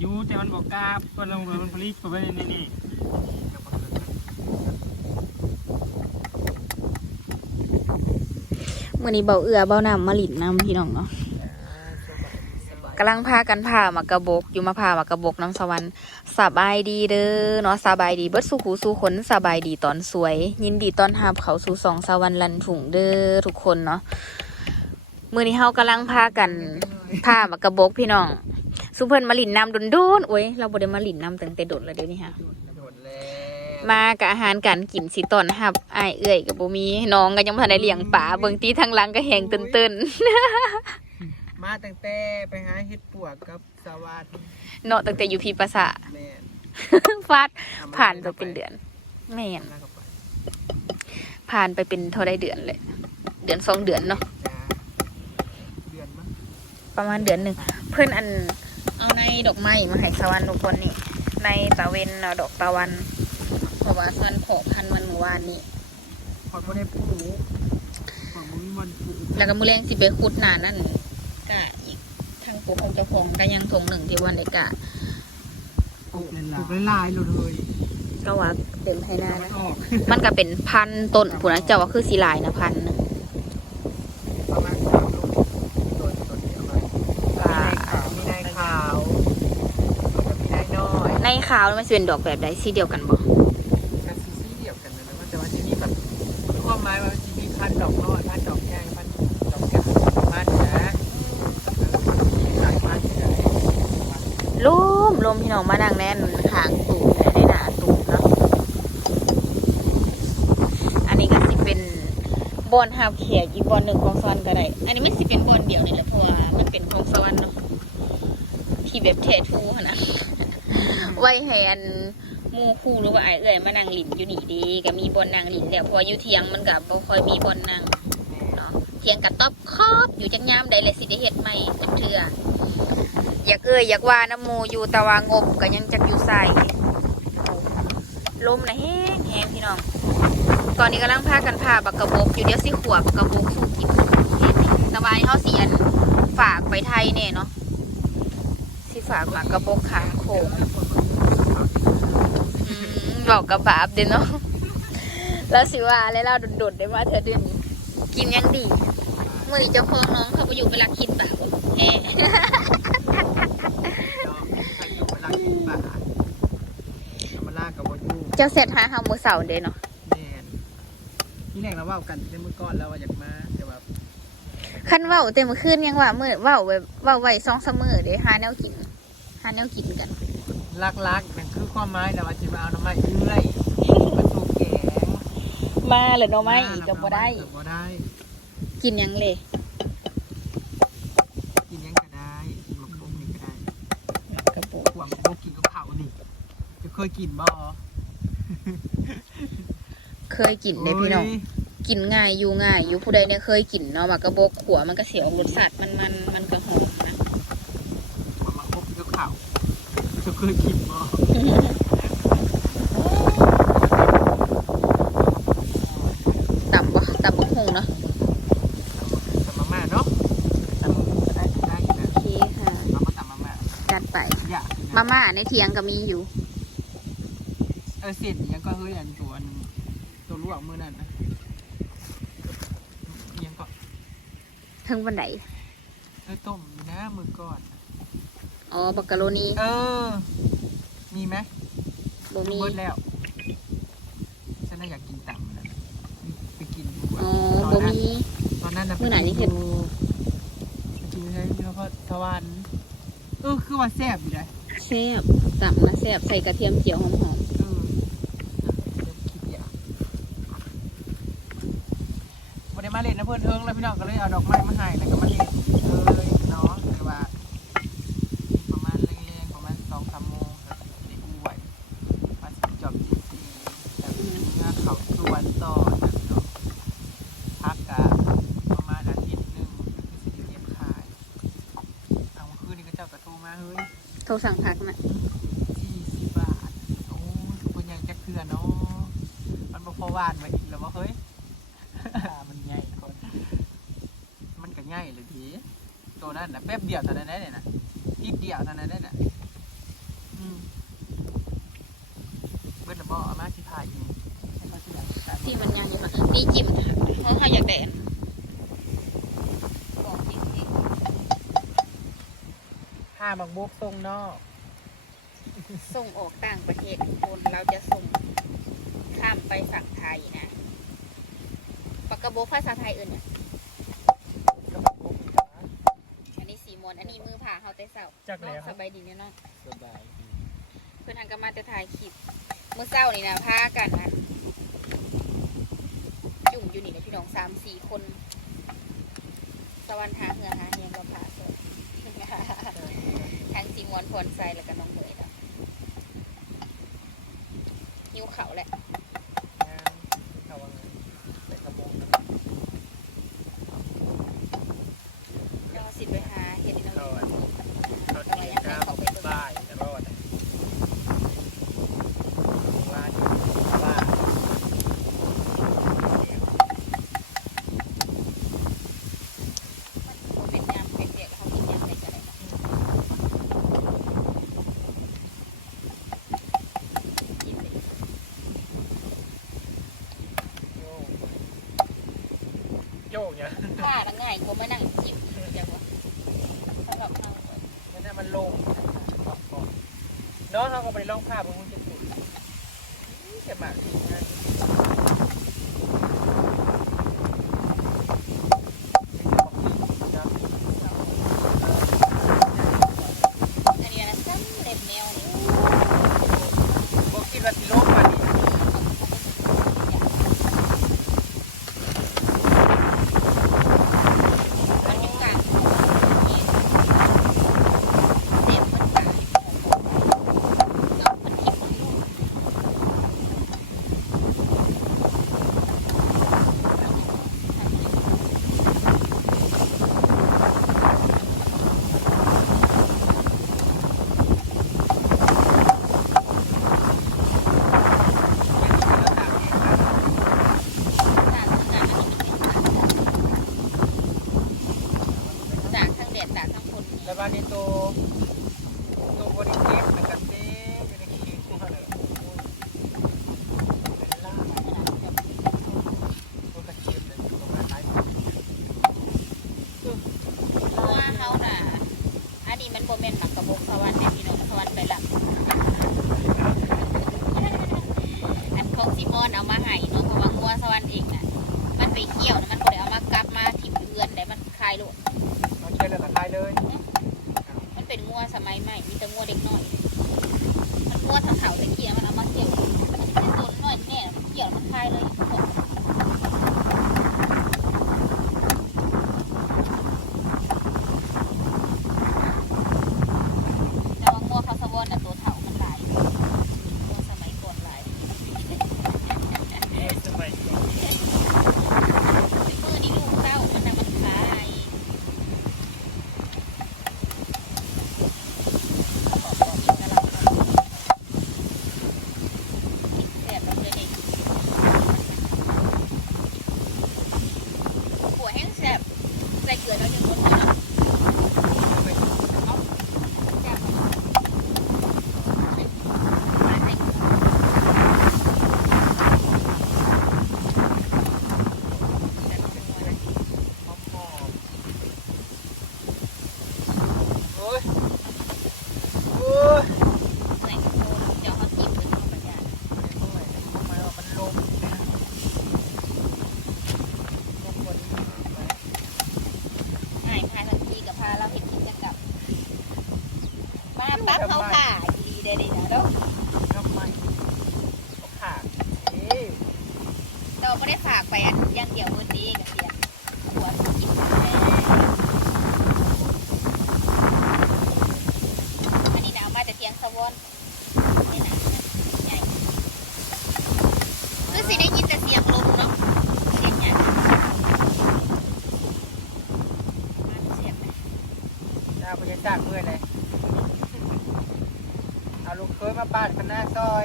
อยู่แต่มันบอกกล้าเพิ่นลงมันผลิตไปในนี่มื่อนี้เบาเอือเบาน้ำมาหลินน้ำพี่น้องเนาะกำลังพากันผ่ามากระบก อยู่มาผ่ามากระบกน้ำสวรรค์สบายดีเด้อเนาะสบายดีเบิดสู่หูสู่คนสบายดีตอนสวย ยินดีตอนหับเขาสู่สองสวรรค์ลันถุงเด้อทุกคนเนาะมื่อนี้เฮากำลังพากันผ่ามากระบกพี่น้อง สุเพิ่นมาหลินน้ำโดนๆโอ้ยเราบ่ได้มาหลินน้ำตั้งแต่โดดแล้วเดี๋ยวนี้ฮะโดดแล้วมากับอาหารการกินสิตอนหับอายเอื่อยกับบ่มีน้องก็ยังบ่ทันได้เลี้ยงป่าเบิ่งตีทางหลังก็แหงตื่นมาตั้งแต่ไปหาเฮ็ดปวกกับสวัสดๆเนาะตั้งแต่อยู่พีภาษาแม่นฟาดผ่านไปเป็นเดือนแม่นแล้วก็ไปผ่านไปเป็นเท่าได้เดือนเลย เดือนสองเดือนเนาะจ้าเดือนมั้งประมาณเดือนหนึ่งเพื่อนอัน เอาในดอกไม้มาให้สวรรค์ทุกคนนี่ ในตะเวนเอาดอกตะวันเพราะว่าสวรรค์เพาะพันธุ์มันเมื่อวานนี้พอบ่ได้ปลูกพอมึงมันปลูกแล้วก็มื้อแรงสิไปขุดหนานั่นกะอีกทางปู่ของเจ้าของก็ยังทงหนึ่งที่วันได้กะปลูกปลูกหลายๆเลยก็ว่าเต็มให้หน้ามันะนออกมันก็เป็นพันต้นผู้นะเจ้าว่าคือสีลายนะพันหนึ่ง ประมาณสามลูกต้นต้นเดียวไปมีนายขาวมีนายน้อย ใน ขาวมันจะเป็นดอกแบบใดสีเดียวกันบ่กันซีซีเดียวกันนะแต่ว่าจะมีแบบความหมายว่าจะมีพันดอกนอยพันดอกใหญ่พันดอกใหญ่พันนะหลายพันลมลมพี่น้องมานั่งแน่นหางตูดในหนาตูดเนาะอันนี้ก็สิเป็นบอนฮาบเขียอีกบอนหนึ่งของสวรรค์ก็ได้ อันนี้มันสิเป็นบอนเดียวนี่แหละเพราะว่ามันเป็นของสวรรค์เนาะที่แบบแททูนะ ไว้ให้อันมู่คู่หรือว่าไอ้เอ่ยมานั่งหลินอยู่นี่ดีก็มีบอนนั่งหลินแล้วพราะว่าอยู่เทียงมันก็บ่ค่อยมีบอนนั่งเนาะเทียงกับตอบครอบอยู่จังยามใดเลยสิได้เฮ็ดใหม่จักเทื่ออยากเอ้ยอยากว่าน้ำมูอยู่ตะวางบก็ยังจักอยู่ใส่ลมนะแห้งแห้งพี่น้อง ตอนนี้กำลังพากันพาบักกระบกอยู่เดี๋ยวสิขวบกระบกสู่กินสบายเฮาสิอันฝากไปไทยแน่เนาะสิฝากบักกระบกขางโขง บอกกับบาปเด้เนาะแล้วสิว่าแล้วเราโดดๆได้มาเธอเดือนนี้กินยังดีมือนี้เจ้าของน้องเขาไปอยู่เวลาคิดแบบแหมใครอยู่เวลากินป่ามาลากับวายูเจ้าเสร็จหาเฮามือเสาร์เด้เนาะแน่นที่แรกเราว่ากันในมือก้อนแล้วว่าอยากมาแต่ว่าคันเว้าเต็มอคืนยังว่ามือเว้าไว้เว้าไว้สองสามมือเด้หาแนวกินหาแนวกินกันลักๆนั่นคือ ความหมายแต่ว่าจะมาเอาน้ำมันเอื้อยมาสูบแกงมาเลยเนาะไม่ก็บ่ได้ ก็บ่ได้ กินหยังเลยกินยังก็ได้กินมะพร้าวนี่ก็ได้กระปุกขวางพวกกินกับข้าวนี่จะเคยกินบ่เคยกินเด้พี่น้องโยกินง่ายอยู่ง่ายอยู่ผู้ใดเนี่ยเคยกินเนาะมากระบอกขัวมันก็เสียรสชาติมันมันมันก็หอมนะ เอามาพบกับข้าวจะ เคยกินบ่ต่ำบ่ต่ำบักหงเนาะตำมาม่าเนาะตำก็ได้ได้อยู่นะโอเคค่ะเอามาตำมาม่าจัดไป อยากกินนะมาม่าในเทียงก็มีอยู่ เออเสร็จยังก็เฮ้ยอันตัวอันตัวลวกมือนั่นนะยังก็ถึงวันไหนเออต้มอยู่นะมือก่อน อ๋อบักกะโรนีเออ มีไหมบ่มีเบิดแล้วฉันน่าอยากกินตับนะไปกินดูอะอ๋อตบ่นนั้นมี ตอนนั้นนะมื้อไหนนี่เห็น ไปกินใช่ไหมเพราะทวารเออคือว่าแซ่บอยู่เลยแซ่บต่ำนะแซ่บใส่กระเทียมเจียวหอมเออเดี๋ยวคิดอย่างวันนี้มาเล่นนะเพื่อนเอิงแล้วพี่น้องก็เลยเอาดอกไม้มาให้แล้วก็มาเล่นเลยเนาะแต่ว่า ประมาณแรงๆประมาณสองสามโมงครับได้อู้ไหวมาสิจอบดีซีแบบงานเขาสวนต่อนะพี่น้องพักกะประมาณอาทิตย์หนึ่งคือสิเก็บขายเอาเมื่อคืนนี้ก็เจ้ากระทูมาเฮ้ย ๆโทรสั่งพักนะสี่สิบบาท โอ้ยทุกคนยังจะเกลือเนาะ มันบ่พอหวานไว้ ผ้าบางบุกส่งนอก ส่งออกต่างประเทศทุกคนเราจะส่งข้ามไปฝั่งไทยนะปากกระโบกภาษาไทยอื่นเนี่ยอันนี้สีมวนอันนี้มือผ่าเฮาเต่เสร้น้ว องสบายดีเนี่ยน้องสบายเพื่อนทางก็มาแต่ถ่ายคลิปมือเศร้านี่นะผ้ากันนะจุ่มอยู่นี่นะพี่น้องสามสี่คน สวรรค์หาเหือหาเฮียงกรผ่าน จีงวนพรไซแล้วก็น้องเหมยแล้วหิวเขาแหละ โยกเนี่ยผ้าละง่ายกว่มานั่งจิบจังวะสำหรับเรานน่ะมันลงน้องเขาก็ไปลองผ้าบนมือจะถูกจะบมักดีนาดพน้าซอย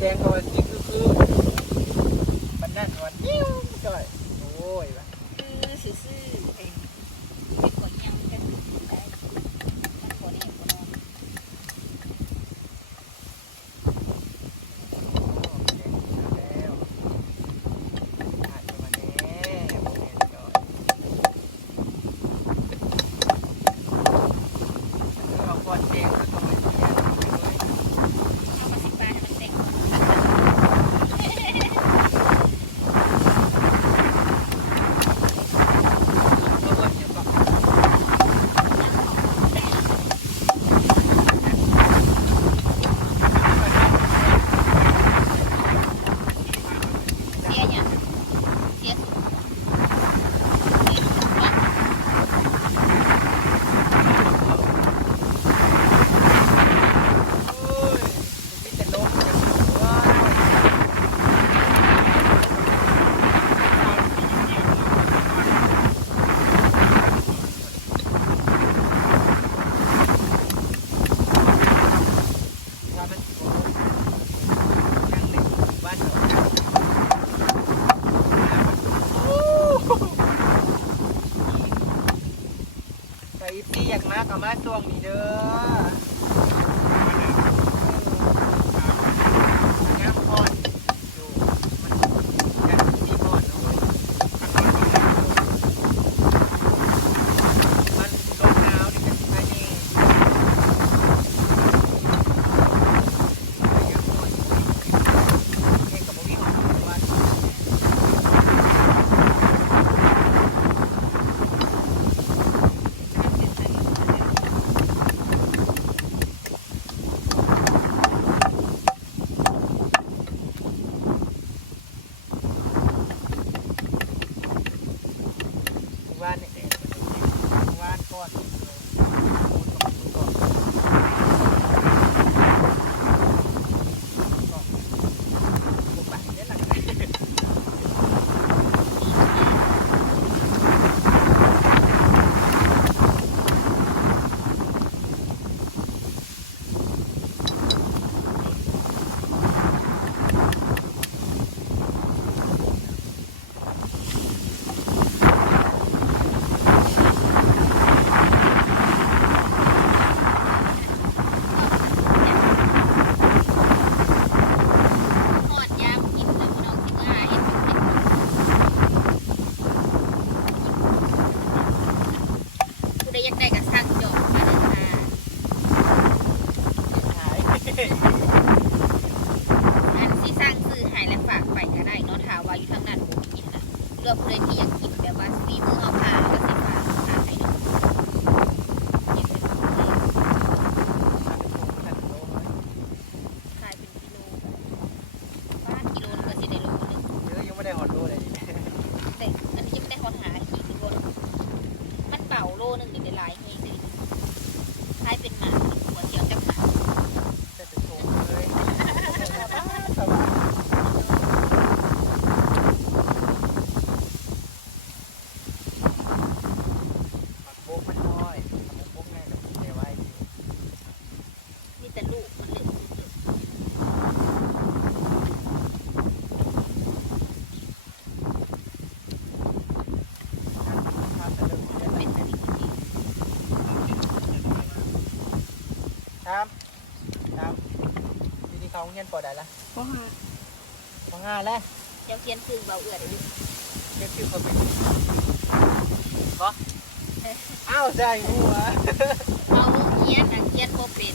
தேங்க வச்சு Hey. เขาเงียนปอดได้ละบ่ฮะบ่งานแล้วเดี๋ยวเขียนคือเบาเอือดอยู่เขียนคือเขาเป็นบ่อ้าวใจหัวเบาเงียนนะเขียนบ่เป็น